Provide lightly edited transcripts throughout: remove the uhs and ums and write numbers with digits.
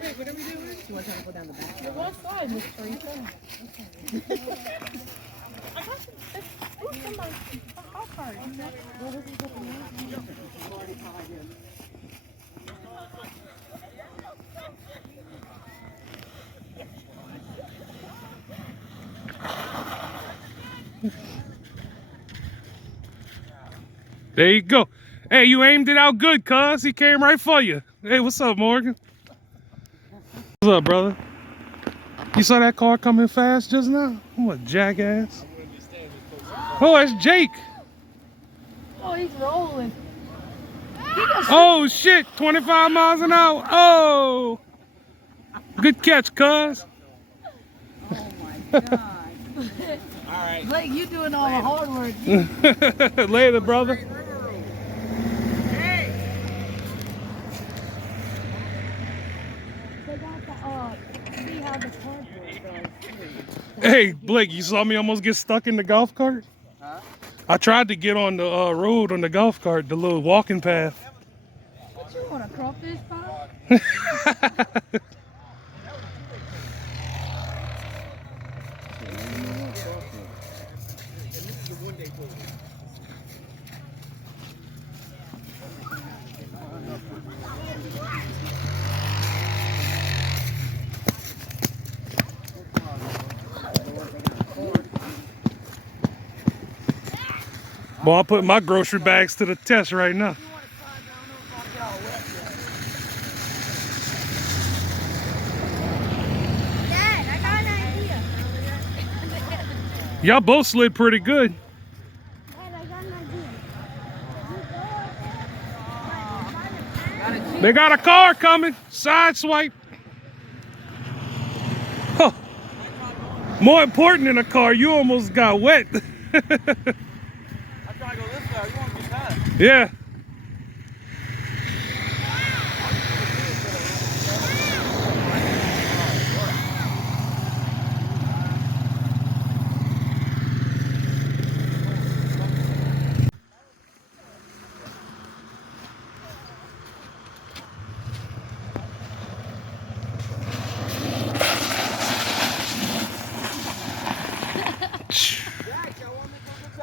Wait, what are we doing? You want to go down the back? The one side, Miss Teresa. I got some fruit in my car card. There you go. Hey, you aimed it out good, cuz. He came right for you. Hey, what's up, Morgan? What's up, brother? You saw that car coming fast just now? What a jackass. Oh, that's Jake. Oh, he's rolling. Oh, shit. 25 miles an hour. Oh. Good catch, cuz. Oh, my God. All right. Blake, you doing all the hard work. Later, brother. Hey, Blake, you saw me almost get stuck in the golf cart? Huh? I tried to get on the road on the golf cart, the little walking path. What you want, a crawfish pie? Boy, I put my grocery bags to the test right now. Dad, I got an idea. Y'all both slid pretty good. Dad, I got an idea. They got a car coming. Side swipe. Huh. More important than a car, you almost got wet. Yeah.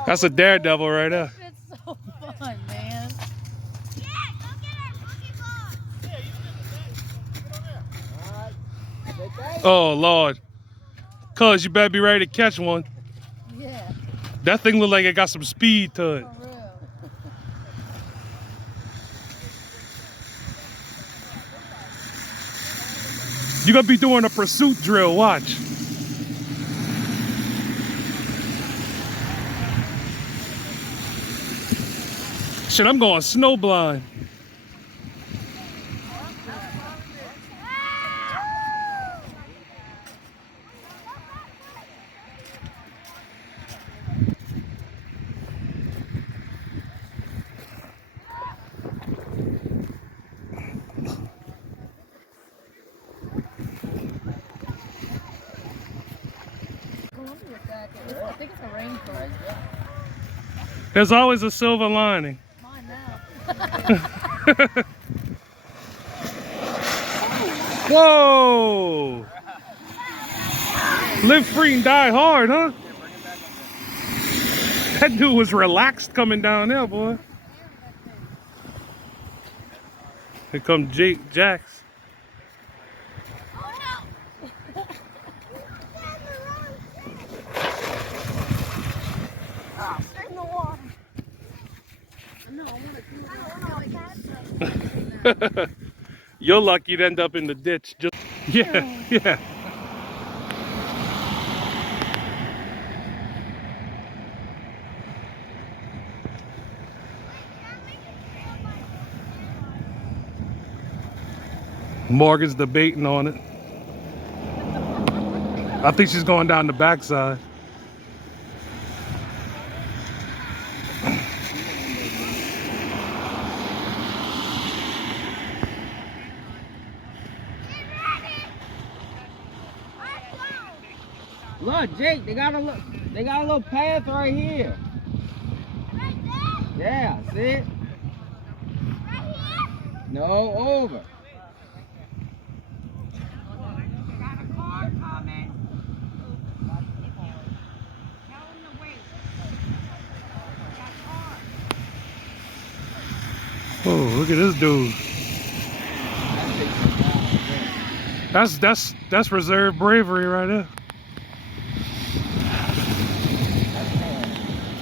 That's a daredevil right there. It's so fun, man. Oh, Lord. Cuz, you better be ready to catch one. Yeah, That thing look like it got some speed to it. for real. You're going to be doing a pursuit drill, watch. Shit, I'm going snowblind. I think it's a raincoat. There's always a silver lining. Mine now. Whoa! Live free and die hard, huh? That dude was relaxed coming down there, boy. Here come Jax. You're lucky you'd end up in the ditch. Just yeah. Morgan's debating on it. I think she's going down the backside. Look, Jake, they got a little path right here. Right there? Yeah, see it? Right here? No, over. Got a car coming. Tell him to wait. Got a car. Oh, look at this dude. That's reserved bravery right there.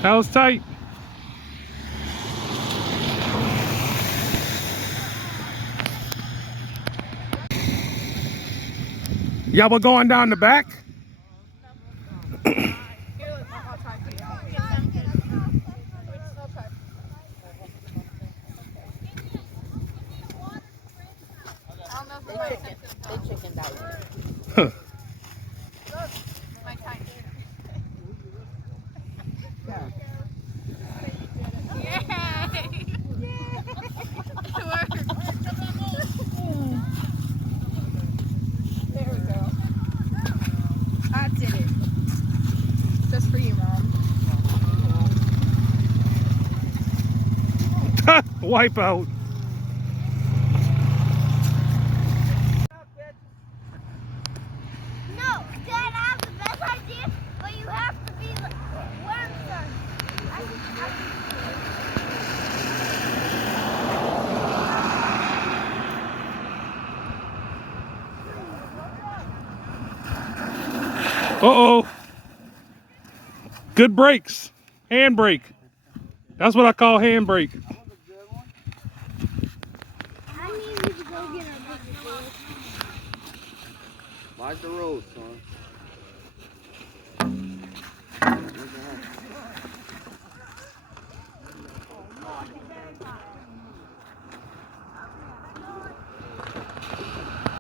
That was tight. Y'all were going down the back? They chickened out. Huh. My time. There we go. I did it. Just for you, Mom. Wipe out. No, Dad, I have the best idea, but you have to be wearing them. Uh-oh. Good brakes. Hand brake. That's what I call hand brake. I need you to go get our big boy. Watch the road, son.